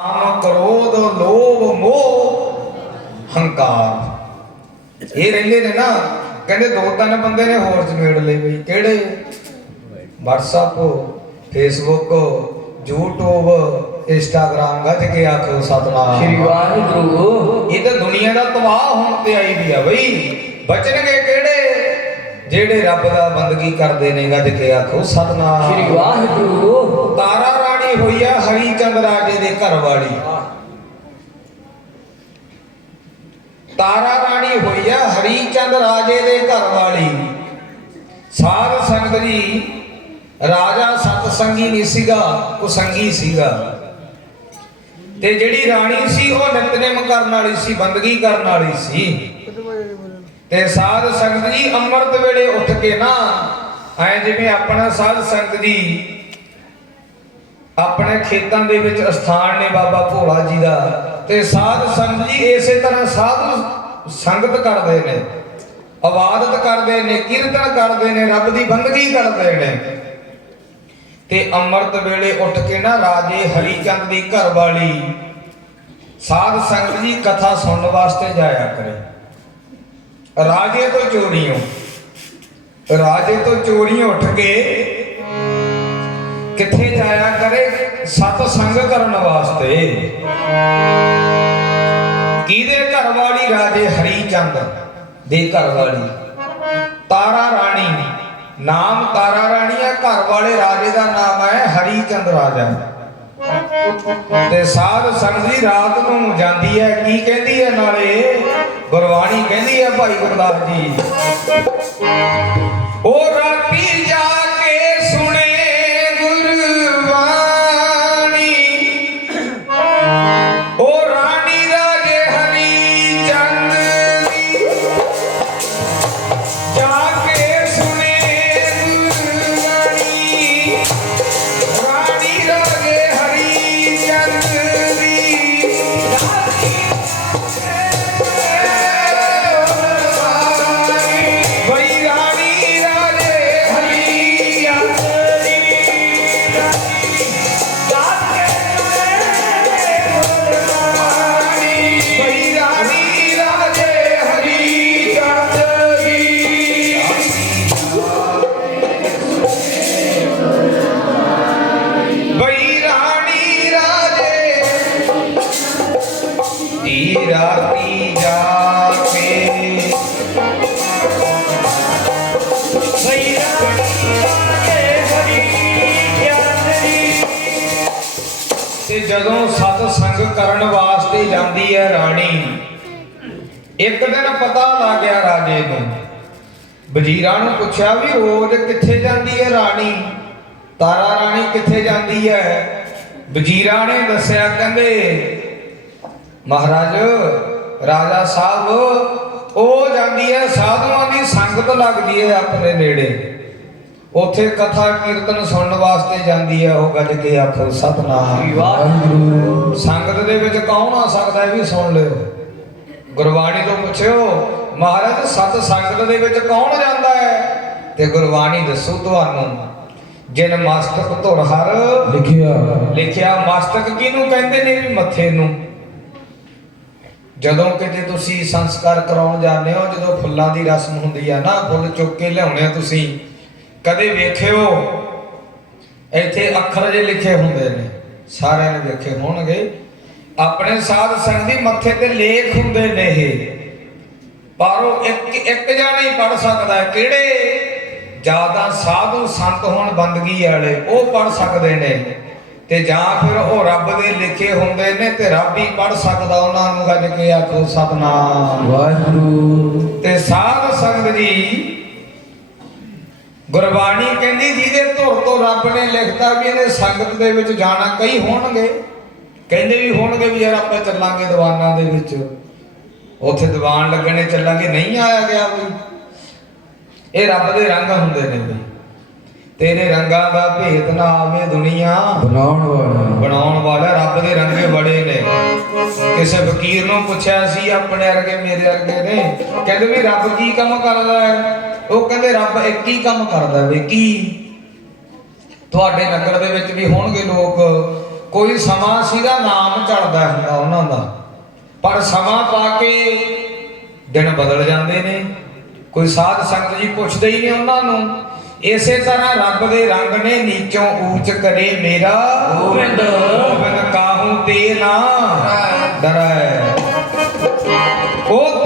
ਕਾਮ ਕ੍ਰੋਧ ਲੋਭ ਮੋਹ ਹੰਕਾਰ। ਇਹ ਰਹਿੰਦੇ ਨੇ ਨਾ ਕਹਿੰਦੇ ਦੋ ਤਿੰਨ ਬੰਦੇ ਨੇ ਹੋਰ ਚਮੇੜ ਲਏ ਬਈ ਕਿਹੜੇ? WhatsApp Facebook YouTube Instagram ਗੱਜ ਕੇ ਆਖੋ ਸਤਨਾਮ। ਸ਼੍ਰੀ ਵਾਹਿਗੁਰੂ। ਇਹ ਤਾਂ ਦੁਨੀਆ ਦਾ ਤਬਾਹ ਹੋਣ ਤੇ ਆਈ ਵੀ ਆ ਬਈ। ਬਚਣਗੇ ਕਿਹੜੇ? ਜਿਹੜੇ ਰੱਬ ਦਾ ਬੰਦਗੀ ਕਰਦੇ ਨੇ ਗੱਜ ਕੇ ਆਖੋ ਸਤਨਾਮ। ਸ਼੍ਰੀ ਵਾਹਿਗੁਰੂ। ਤਾਰਾ ਹੋਈ ਆ, ਹਰੀ ਚੰਦ ਰਾਜੇ ਦੇ ਘਰ ਵਾਲੀ। ਤਾਰਾ ਰਾਣੀ ਹੋਈ ਆ, ਹਰੀ ਚੰਦ ਰਾਜੇ ਦੇ ਘਰ ਵਾਲੀ। ਸਾਧ ਸੰਗਤ ਜੀ, ਰਾਜਾ ਸਤ ਸੰਗੀ ਨਹੀਂ ਸੀਗਾ ਕੁਸੰਗੀ ਸੀਗਾ। ਤੇ ਜਿਹੜੀ ਰਾਣੀ ਸੀ, ਉਹ ਨਿਤਨੇਮ ਕਰਨ ਵਾਲੀ ਸੀ, ਬੰਦਗੀ ਕਰਨ ਵਾਲੀ ਸੀ। ਤੇ ਸਾਧ ਸੰਗਤ ਜੀ, ਅੰਮ੍ਰਿਤ ਵੇਲੇ ਉੱਠ ਕੇ ਨਾ, ਐ ਜਿਵੇਂ ਆਪਣਾ ਸਾਧ ਸੰਗਤ ਜੀ ਆਪਣੇ ਖੇਤਾਂ ਦੇ ਵਿੱਚ ਅਸਥਾਨ ਨੇ ਬਾਬਾ ਭੋਲਾ ਜੀ ਦਾ। ਤੇ ਸਾਧ ਸੰਗਤ ਜੀ ਇਸੇ ਤਰ੍ਹਾਂ ਸਾਧੂ ਸੰਗਤ ਕਰਦੇ ਨੇ। ਇਬਾਦਤ ਕਰਦੇ ਨੇ, ਕੀਰਤਨ ਕਰਦੇ ਨੇ, ਰੱਬ ਦੀ ਬੰਦਗੀ ਕਰਦੇ ਨੇ। ਤੇ ਅੰਮ੍ਰਿਤ ਵੇਲੇ ਉੱਠ ਕੇ ਨਾ ਰਾਜੇ ਹਰੀ ਚੰਦ ਦੀ ਘਰ ਵਾਲੀ ਸਾਧ ਸੰਗਤ ਜੀ ਕਥਾ ਸੁਣਨ ਵਾਸਤੇ ਜਾਇਆ ਕਰੇ। ਰਾਜੇ ਤੋਂ ਚੋਰੀਆਂ ਰਾਜੇ ਤੋਂ ਚੋਰੀਆਂ ਉੱਠ ਕੇ ਕਿੱਥੇ ਜਾਇਆ ਕਰੇ? ਸਤ ਸੰਗ ਕਰਨ ਵਾਸਤੇ। ਕਿਹਦੇ ਘਰ ਵਾਲੀ ਰਾਜੇ ਹਰੀ ਚੰਦ ਦੇ ਘਰ ਵਾਲੀ? ਤਾਰਾ ਰਾਣੀ। ਨਾਮ ਤਾਰਾ ਰਾਣੀ ਹੈ ਘਰ ਵਾਲੇ ਰਾਜੇ ਦਾ ਨਾਮ ਹੈ ਹਰੀ ਚੰਦ ਰਾਜਾ। ਤੇ ਸਾਧ ਸੰਗਤ ਦੀ ਰਾਤ ਨੂੰ ਜਾਂਦੀ ਹੈ, ਕੀ ਕਹਿੰਦੀ ਹੈ ਨਾਲੇ? ਗੁਰਬਾਣੀ ਕਹਿੰਦੀ ਹੈ ਭਾਈ ਗੁਰਦਾਸ ਜੀ। ਉਹ ਰਾਤੀ ਜਾ ਦੀ ਜਾ ਕੇ ਬਈ ਰਾਣੀ ਰਾਜੇ ਹਰੀ ਚੰਦ ਤੇ ਜਦੋਂ ਸਤ ਸੰਗ ਕਰਨ ਵਾਸਤੇ ਜਾਂਦੀ ਹੈ ਰਾਣੀ, ਇੱਕ ਦਿਨ ਪਤਾ ਲੱਗ ਗਿਆ ਰਾਜੇ ਨੂੰ। ਵਜ਼ੀਰਾਂ ਨੂੰ ਪੁੱਛਿਆ ਵੀ ਰੋਜ਼ ਕਿੱਥੇ ਜਾਂਦੀ ਹੈ ਰਾਣੀ? ਤਾਰਾ ਰਾਣੀ ਕਿੱਥੇ ਜਾਂਦੀ ਹੈ? ਵਜ਼ੀਰਾਂ ਨੇ ਦੱਸਿਆ, ਕਹਿੰਦੇ ਮਹਾਰਾਜ ਰਾਜਾ ਸਾਹਿਬ ਉਹ ਜਾਂਦੀ ਹੈ ਸਾਧੂਆਂ ਦੀ ਸੰਗਤ ਲੱਗਦੀ ਹੈ ਆਪਣੇ ਨੇੜੇ। ਉੱਥੇ ਕਥਾ ਕੀਰਤਨ ਸੁਣਨ ਵਾਸਤੇ ਜਾਂਦੀ ਹੈ ਉਹ ਗੱਜ ਕੇ ਆਖੋ ਸਤਨਾਮ। ਵਾਹਿਗੁਰੂ। ਸੰਗਤ ਦੇ ਵਿੱਚ ਕੌਣ ਆ ਸਕਦਾ ਹੈ ਵੀ ਸੁਣ ਲਿਓ। ਗੁਰਬਾਣੀ ਤੋਂ ਪੁੱਛਿਓ ਮਹਾਰਾਜ ਸਤ ਸੰਗਤ ਦੇ ਵਿੱਚ ਕੌਣ ਜਾਂਦਾ ਹੈ? ਤੇ ਗੁਰਬਾਣੀ ਦੱਸੂ ਤੁਹਾਨੂੰ। ਜਿਨ ਮਸਤਕ ਧੁਰ ਹਰ ਲਿਖਿਆ। ਲਿਖਿਆ ਮਸਤਕ ਕਿਹਨੂੰ ਕਹਿੰਦੇ ਨੇ? ਵੀ ਮੱਥੇ ਨੂੰ। ਜਦੋਂ ਕਿਤੇ ਤੁਸੀਂ ਸੰਸਕਾਰ ਕਰਾਉਣ ਜਾਂਦੇ ਹੋ, ਜਦੋਂ ਫੁੱਲਾਂ ਦੀ ਰਸਮ ਹੁੰਦੀ ਆ ਨਾ, ਫੁੱਲ ਚੁੱਕ ਕੇ ਲਿਆਉਣੇ ਆ ਤੁਸੀਂ, ਕਦੇ ਵੇਖਿਓ, ਇੱਥੇ ਅੱਖਰ ਜੇ ਲਿਖੇ ਹੁੰਦੇ ਨੇ, ਸਾਰਿਆਂ ਨੇ ਵੇਖੇ ਹੋਣਗੇ। ਆਪਣੇ ਸਾਧ ਸੰਗ ਦੀ ਮੱਥੇ ਤੇ ਲੇਖ ਹੁੰਦੇ ਨੇ ਇਹ। ਪਰ ਉਹ ਇੱਕ ਇੱਕ ਜਾਣਾ ਹੀ ਪੜ ਸਕਦਾ, ਕਿਹੜੇ? ਜ਼ਿਆਦਾ ਸਾਧੂ ਸੰਤ ਹੋਣ ਬੰਦਗੀ ਵਾਲੇ, ਉਹ ਪੜ ਸਕਦੇ ਨੇ। ਤੇ ਜਾਂ ਫਿਰ ਉਹ ਰੱਬ ਦੇ ਲਿਖੇ ਹੁੰਦੇ ਨੇ ਤੇ ਰੱਬ ਹੀ ਪੜ ਸਕਦਾ ਉਹਨਾਂ ਨੂੰ ਗੱਜ ਕੇ ਆਖੋ ਸਤਨਾਮ। ਵਾਹਿਗੁਰੂ। ਤੇ ਸਾਧ ਸੰਗਤ ਜੀ ਗੁਰਬਾਣੀ ਕਹਿੰਦੀ ਜਿਹਦੇ ਧੁਰ ਤੋਂ ਰੱਬ ਨੇ ਲਿਖਤਾ ਵੀ ਇਹਨੇ ਸੰਗਤ ਦੇ ਵਿੱਚ ਜਾਣਾ ਕਈ ਹੋਣਗੇ। ਕਹਿੰਦੇ ਵੀ ਹੋਣਗੇ ਵੀ ਯਾਰ ਆਪਾਂ ਚੱਲਾਂਗੇ ਦੀਵਾਨਾਂ ਦੇ ਵਿੱਚ। ਉੱਥੇ ਦੀਵਾਨ ਲੱਗਣੇ ਚੱਲਾਂਗੇ ਨਹੀਂ ਆਇਆ ਗਿਆ ਵੀ ਇਹ ਰੱਬ ਦੇ ਰੰਗ ਹੁੰਦੇ ਨੇ। ਵੀ ਤੇਰੇ ਰੰਗਾਂ ਦਾ ਭੇਦ ਨਾ ਆਵੇ ਦੁਨੀਆ। ਬਣਾਉਣ ਵਾਲਾ। ਬਣਾਉਣ ਵਾਲਾ ਰੱਬ ਦੇ ਰੰਗੇ ਬੜੇ ਨੇ। ਕਿਸੇ ਫਕੀਰ ਨੂੰ ਪੁੱਛਿਆ ਸੀ ਆਪਣੇ ਵਰਗੇ ਮੇਰੇ ਵਰਗੇ ਨੇ। ਕਹਿੰਦੇ ਵੀ ਰੱਬ ਕੀ ਕੰਮ ਕਰਦਾ ਹੈ? ਉਹ ਕਹਿੰਦੇ ਰੱਬ ਇੱਕ ਹੀ ਕੰਮ ਕਰਦਾ ਵੇ ਕੀ? ਤੁਹਾਡੇ ਨਗਰ ਦੇ ਵਿੱਚ ਵੀ ਹੋਣਗੇ ਲੋਕ। ਕੋਈ ਸਮਾਂ ਸੀਗਾ ਨਾਮ ਚੱਲਦਾ ਹੁੰਦਾ ਉਹਨਾਂ ਦਾ। ਪਰ ਸਮਾਂ ਪਾ ਕੇ ਦਿਨ ਬਦਲ ਜਾਂਦੇ ਨੇ। ਕੋਈ ਸਾਧ ਸੰਗਤ ਜੀ ਪੁੱਛਦੇ ਹੀ ਨਹੀਂ ਉਹਨਾਂ ਨੂੰ। ਇਸੇ ਤਰ੍ਹਾਂ ਰੱਬ ਦੇ ਰੰਗ ਨੇ ਨੀਚੋਂ ਊਚ ਕਰੇ ਮੇਰਾ ਗੋਬਿੰਦ। ਗੋਬਿੰਦ ਕਾਹੂ ਤੇ ਨਾ ਡਰੈ ਉਹ